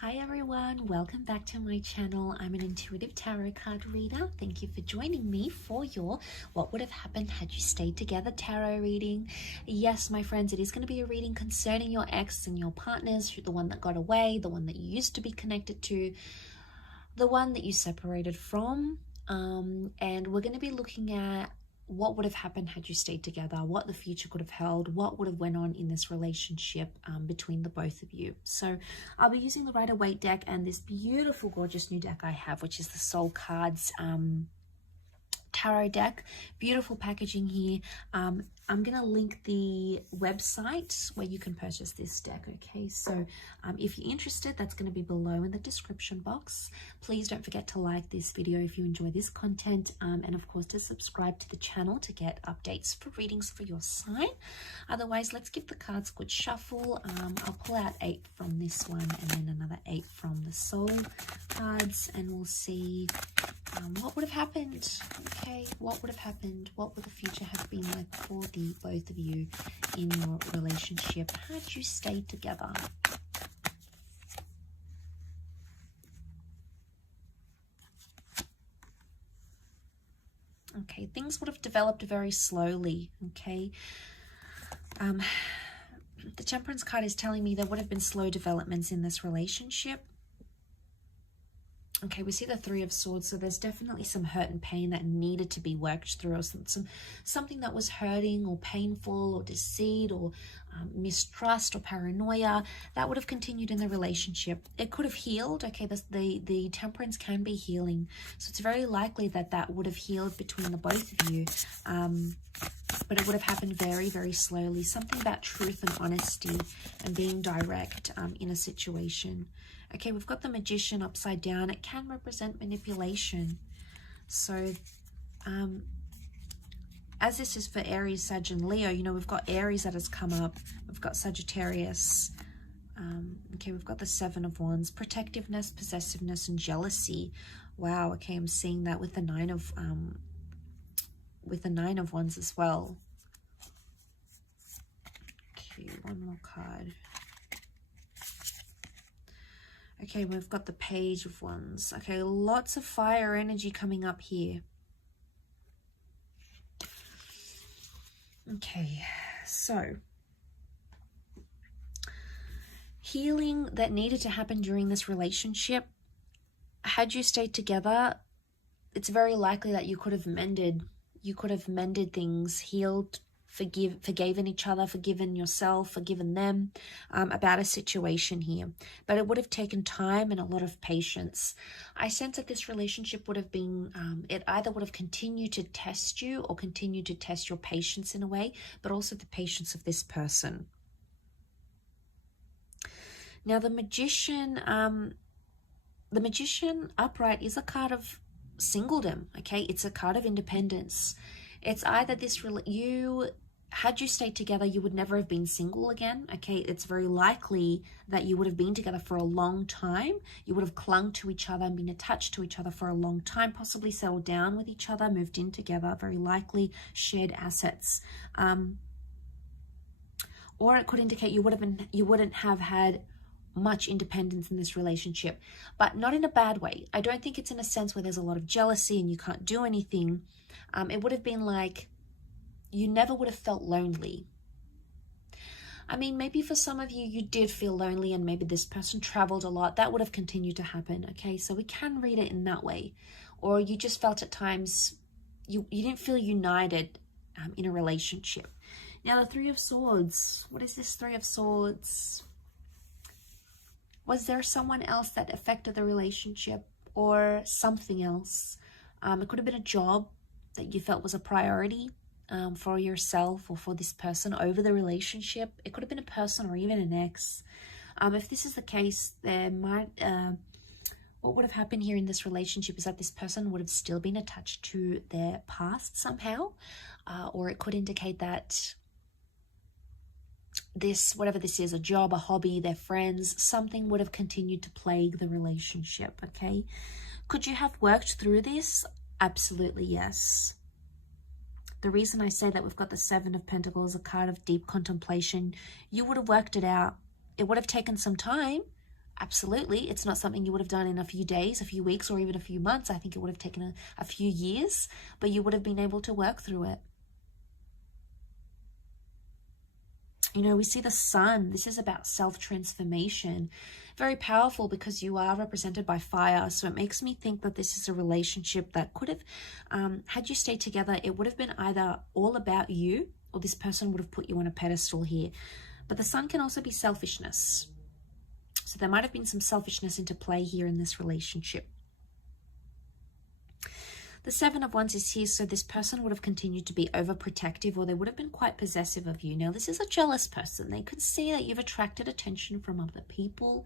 Hi everyone, welcome back to my channel. I'm an intuitive tarot card reader. Thank you for joining me for your What Would Have Happened Had You Stayed Together tarot reading. Yes, my friends, it is going to be a reading concerning your ex and your partners, the one that got away, the one that you used to be connected to, the one that you separated from. And we're going to be looking at what would have happened had you stayed together, what the future could have held, what would have went on in this relationship between the both of you. So I'll be using the Rider-Waite deck and this beautiful, gorgeous new deck I have, which is the Soul Cards tarot deck. Beautiful packaging here. I'm gonna link the website where you can purchase this deck. Okay, so if you're interested, that's going to be below in the description box. Please don't forget to like this video if you enjoy this content, and of course to subscribe to the channel to get updates for readings for your sign. Otherwise, let's give the cards a good shuffle. I'll pull out 8 from this one and then another 8 from the Soul cards, and we'll see what would have happened. Okay, what would have happened? What would the future have been like for the both of you in your relationship had you stayed together? Okay, things would have developed very slowly. Okay, the Temperance card is telling me there would have been slow developments in this relationship. Okay, we see the Three of Swords, so there's definitely some hurt and pain that needed to be worked through, or something that was hurting or painful or deceit or mistrust or paranoia that would have continued in the relationship. It could have healed. Okay, the Temperance can be healing, so it's very likely that that would have healed between the both of you, but it would have happened very, very slowly. Something about truth and honesty and being direct in a situation. Okay, we've got the Magician upside down. It can represent manipulation. So, as this is for Aries, Sag, and Leo, you know, we've got Aries that has come up. We've got Sagittarius. Okay, we've got the Seven of Wands. Protectiveness, possessiveness, and jealousy. Wow, okay, I'm seeing that with the Nine of Wands as well. Okay, one more card. Okay, we've got the Page of Wands. Okay, lots of fire energy coming up here. Okay, so healing that needed to happen during this relationship. Had you stayed together, it's very likely that you could have mended things, healed, forgiven each other, forgiven yourself, forgiven them about a situation here. But it would have taken time and a lot of patience. I sense that this relationship would have been, it either would have continued to test you or continued to test your patience in a way, but also the patience of this person. Now the Magician upright is a card of singledom. Okay, it's a card of independence. It's either this, had you stayed together, you would never have been single again. Okay, it's very likely that you would have been together for a long time. You would have clung to each other and been attached to each other for a long time, possibly settled down with each other, moved in together, very likely shared assets. Or it could indicate you wouldn't have had much independence in this relationship, but not in a bad way. I don't think it's in a sense where there's a lot of jealousy and you can't do anything. It would have been like you never would have felt lonely. I mean, maybe for some of you, you did feel lonely and maybe this person traveled a lot. That would have continued to happen. Okay, so we can read it in that way. Or you just felt at times you didn't feel united in a relationship. Now the Three of Swords. What is this Three of Swords? Was there someone else that affected the relationship or something else? It could have been a job that you felt was a priority for yourself or for this person over the relationship. It could have been a person or even an ex. If this is the case, there might, what would have happened here in this relationship is that this person would have still been attached to their past somehow, or it could indicate that this, whatever this is, a job, a hobby, their friends, something would have continued to plague the relationship. Okay, could you have worked through this? Absolutely yes. The reason I say that we've got the Seven of Pentacles, a card of deep contemplation, you would have worked it out. It would have taken some time, Absolutely. It's not something you would have done in a few days, a few weeks, or even a few months. I think it would have taken a few years, but you would have been able to work through it. You know, we see the sun. This is about self-transformation. Very powerful because you are represented by fire. So it makes me think that this is a relationship that could have, had you stayed together, it would have been either all about you or this person would have put you on a pedestal here. But the sun can also be selfishness. So there might have been some selfishness into play here in this relationship. The Seven of Wands is here, so this person would have continued to be overprotective, or they would have been quite possessive of you. Now, this is a jealous person. They could see that you've attracted attention from other people.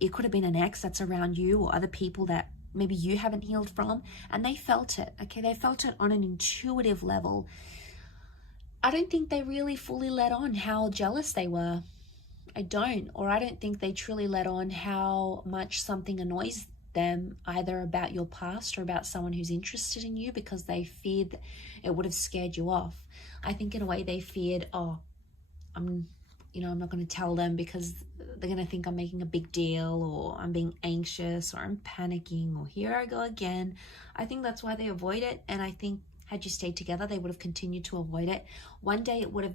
It could have been an ex that's around you or other people that maybe you haven't healed from, and they felt it, okay? They felt it on an intuitive level. I don't think they really fully let on how jealous they were. I don't think they truly let on how much something annoys them, either about your past or about someone who's interested in you, because they feared that it would have scared you off. I think in a way they feared, oh, I'm not going to tell them because they're going to think I'm making a big deal, or I'm being anxious, or I'm panicking, or here I go again. I think that's why they avoid it. And I think had you stayed together, they would have continued to avoid it. One day it would have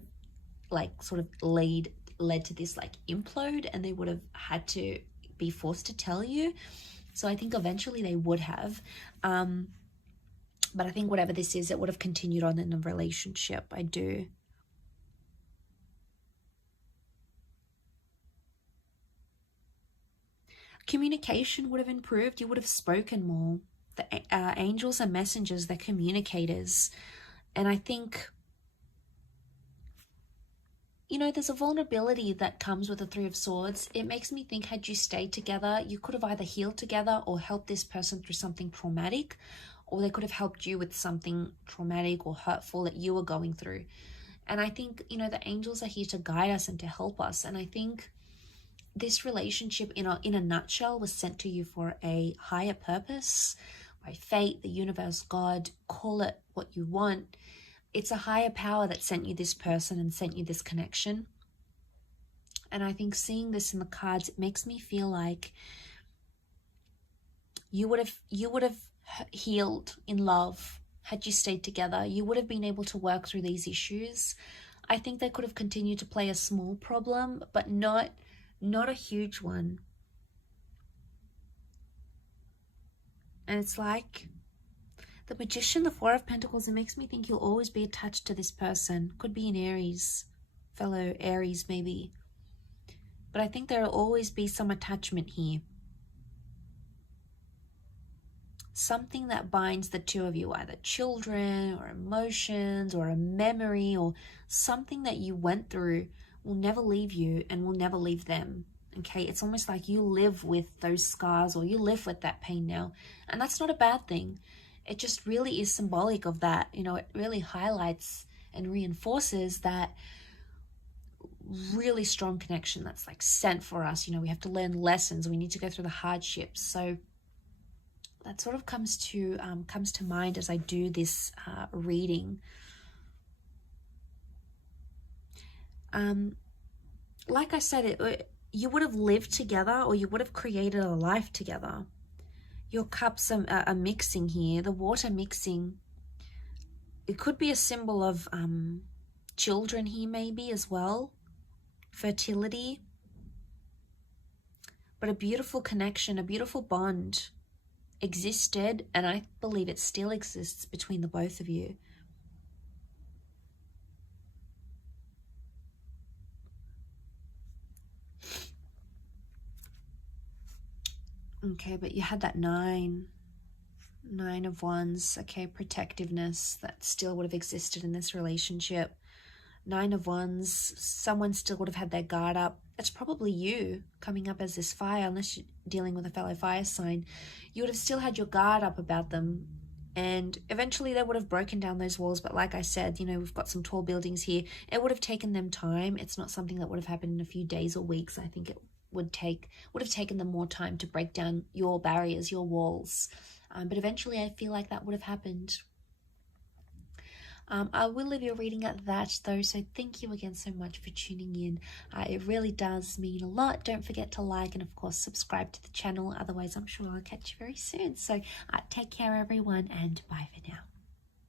sort of led to this implode, and they would have had to be forced to tell you. So I think eventually they would have, but I think whatever this is, it would have continued on in a relationship. I do. Communication would have improved. You would have spoken more. The angels are messengers, they're communicators. And I think, you know, there's a vulnerability that comes with the Three of Swords. It makes me think, had you stayed together, you could have either healed together or helped this person through something traumatic, or they could have helped you with something traumatic or hurtful that you were going through. And I think, you know, the angels are here to guide us and to help us. And I think this relationship in a nutshell was sent to you for a higher purpose, by fate, the universe, God, call it what you want. It's a higher power that sent you this person and sent you this connection. And I think seeing this in the cards, it makes me feel like you would have healed in love had you stayed together. You would have been able to work through these issues. I think they could have continued to play a small problem, but not a huge one. And it's like the Magician, the Four of Pentacles, it makes me think you'll always be attached to this person. Could be an Aries, fellow Aries maybe. But I think there'll always be some attachment here. Something that binds the two of you, either children or emotions or a memory or something that you went through will never leave you and will never leave them. Okay, it's almost like you live with those scars, or you live with that pain now. And that's not a bad thing. It just really is symbolic of that. You know, it really highlights and reinforces that really strong connection that's sent for us. You know, we have to learn lessons. We need to go through the hardships. So that sort of comes to mind as I do this reading. Like I said, you would have lived together, or you would have created a life together. Your cups are mixing here, the water mixing. It could be a symbol of children here maybe as well, fertility. But a beautiful connection, a beautiful bond existed, and I believe it still exists between the both of you. Okay, but you had that nine of Wands. Okay, protectiveness that still would have existed in this relationship. Nine of Wands, someone still would have had their guard up. It's probably you coming up as this fire, unless you're dealing with a fellow fire sign. You would have still had your guard up about them, and eventually they would have broken down those walls. But like I said, you know, we've got some tall buildings here. It would have taken them time. It's not something that would have happened in a few days or weeks. I think it would have taken them more time to break down your barriers, your walls. But eventually I feel like that would have happened. I will leave your reading at that though, so thank you again so much for tuning in. It really does mean a lot. Don't forget to like and of course subscribe to the channel, otherwise I'm sure I'll catch you very soon. So take care everyone, and bye for now.